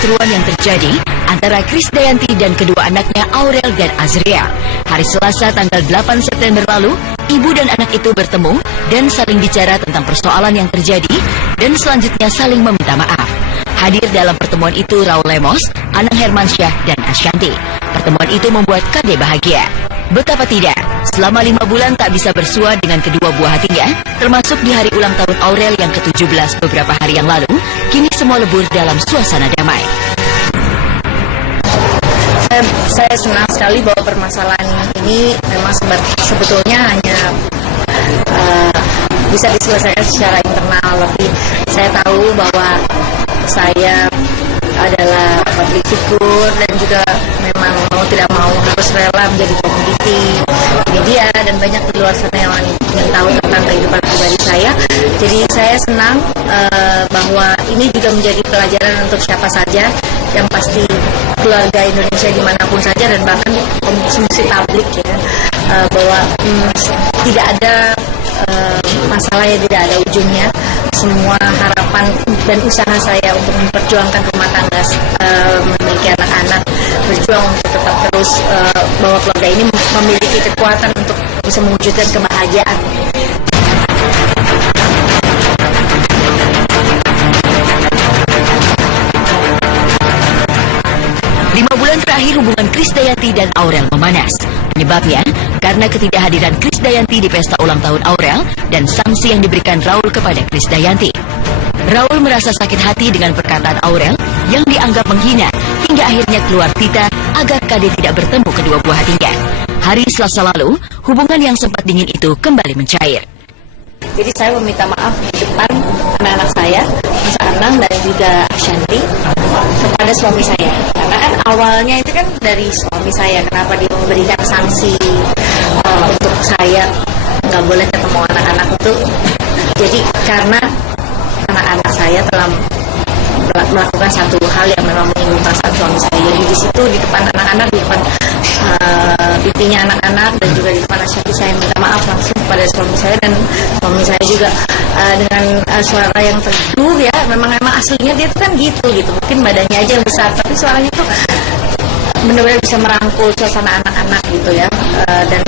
perseteruan yang terjadi antara Krisdayanti dan kedua anaknya Aurel dan Azriel. Hari Selasa tanggal 8 September lalu, ibu dan anak itu bertemu dan saling bicara tentang persoalan yang terjadi dan selanjutnya saling meminta maaf. Hadir dalam pertemuan itu Raul Lemos, Anang Hermansyah, dan Ashanti. Pertemuan itu membuat Kade bahagia. Betapa tidak, selama 5 bulan tak bisa bersua dengan kedua buah hatinya, termasuk di hari ulang tahun Aurel yang ke-17 beberapa hari yang lalu, kini semua lebur dalam suasana damai. Saya senang sekali bahwa permasalahan ini memang sebetulnya hanya bisa diselesaikan secara internal. Lebih saya tahu bahwa saya adalah public figure dan juga memang mau tidak mau harus rela menjadi komoditi media dan banyak di luar sana yang ingin tahu tentang kehidupan pribadi saya. Jadi saya senang bahwa ini juga menjadi pelajaran untuk siapa saja, yang pasti keluarga Indonesia dimanapun saja dan bahkan konsumsi publik ya, bahwa tidak ada masalah yang tidak ada ujungnya. Semua harapan dan usaha saya untuk memperjuangkan rumah tangga, memiliki anak-anak, berjuang untuk tetap terus bahwa keluarga ini memiliki kekuatan untuk bisa mewujudkan kebahagiaan. Terakhir hubungan Krisdayanti dan Aurel memanas. Penyebabnya karena ketidakhadiran Krisdayanti di pesta ulang tahun Aurel dan sanksi yang diberikan Raul kepada Krisdayanti. Raul merasa sakit hati dengan perkataan Aurel yang dianggap menghina hingga akhirnya keluar tita agar Kade tidak bertemu kedua buah hatinya. Hari Selasa lalu, hubungan yang sempat dingin itu kembali mencair. Jadi saya meminta maaf di depan anak-anak saya, Mas Anang dan juga Ashanti, kepada suami saya. Karena kan awalnya itu kan dari suami saya, kenapa dia memberikan sanksi untuk saya nggak boleh ketemu anak-anak itu. Jadi karena anak-anak saya telah melakukan satu hal yang memang menyinggung perasaan suami saya. Jadi di situ di depan anak-anak, di depan pipinya anak-anak dan juga di depan Ashanti, saya minta maaf langsung kepada suami saya, dan suami saya juga dengan suara yang teduh ya, memang aslinya dia tuh kan gitu mungkin badannya aja yang besar tapi suaranya tuh benar-benar bisa merangkul suasana anak-anak gitu ya, dan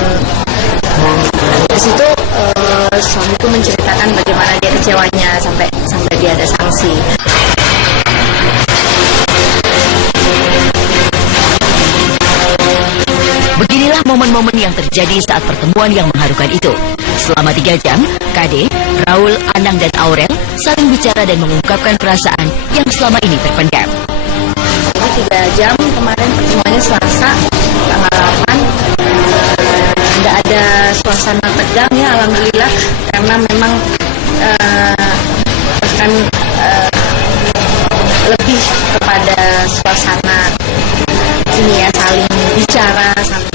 di situ suamiku menceritakan bagaimana dia kecewanya sampai dia ada sanksi. Beginilah momen-momen yang terjadi saat pertemuan yang mengharukan itu. Selama 3 jam, Kade, Raul, Anang, dan Aurel saling bicara dan mengungkapkan perasaan yang selama ini terpendam. Jadi 3 jam kemarin pertemuannya Selasa tanggal 8, tidak ada suasana tegang ya, alhamdulillah, karena memang akan lebih kepada suasana ini ya, saling bicara, saling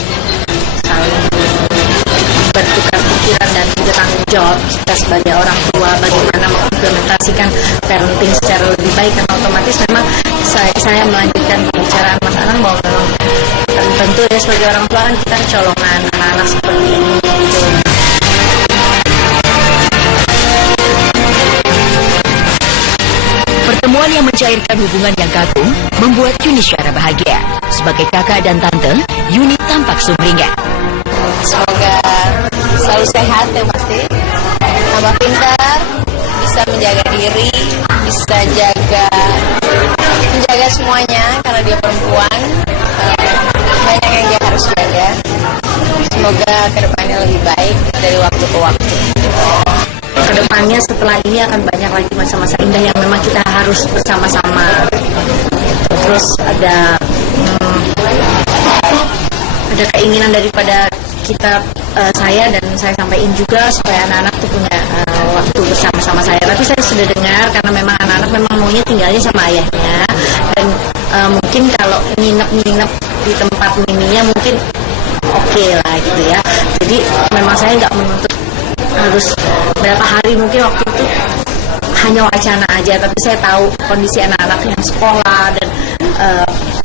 bertukar pikiran dan juga tanggung jawab kita sebagai orang tua bagaimana mengimplementasikan parenting secara lebih baik, dan otomatis memang saya melanjutkan pembicaraan Mas Anang bahwa memang tentu ya sebagai orang tua kan kita kecolongan anak-anak seperti ini gitu. Pertemuan yang mencairkan hubungan yang kagum membuat Yuni Syara bahagia. Sebagai kakak dan tante, Yuni tampak sumringah. Semoga selalu sehat ya pasti, tambah pintar, bisa menjaga diri, bisa menjaga semuanya karena dia perempuan, banyak yang dia harus jaga. Semoga kedepannya lebih baik dari waktu ke waktu. Kedepannya setelah ini akan banyak lagi masa-masa indah yang memang kita harus bersama-sama. Terus ada keinginan daripada kita, saya dan saya sampaikan juga supaya anak-anak tuh punya waktu bersama-sama saya. Tapi saya sudah dengar karena memang anak-anak memang maunya tinggalnya sama ayahnya, dan mungkin kalau nginep di tempat mininya mungkin oke lah gitu ya. Jadi memang saya nggak menuntut harus berapa hari, mungkin waktu itu hanya wacana aja, tapi saya tahu kondisi anak-anak yang sekolah dan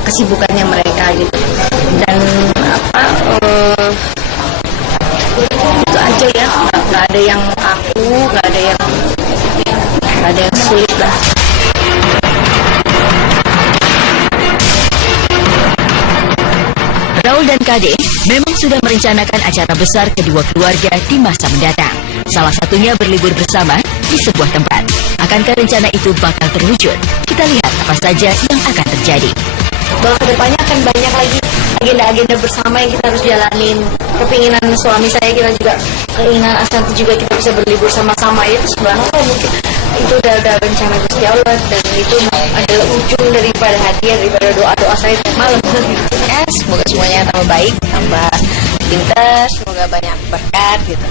kesibukannya mereka gitu. Dan itu aja ya, nggak ada yang kaku, nggak ada yang sulit lah. Raul dan Kade memang sudah merencanakan acara besar kedua keluarga di masa mendatang. Salah satunya berlibur bersama di sebuah tempat. Akankah rencana itu bakal terwujud? Kita lihat apa saja yang akan terjadi. Bahwa kedepannya akan banyak lagi agenda-agenda bersama yang kita harus jalanin. Kepinginan suami saya, kita juga keinginan Ashanti juga kita bisa berlibur sama-sama. Itu sebenarnya mungkin itu udah rencana Gusti Allah, dan itu adalah ujung daripada hadiah, daripada doa-doa saya tiap malam. Semoga semuanya tambah baik, tambah pintar, semoga banyak berkat gitu.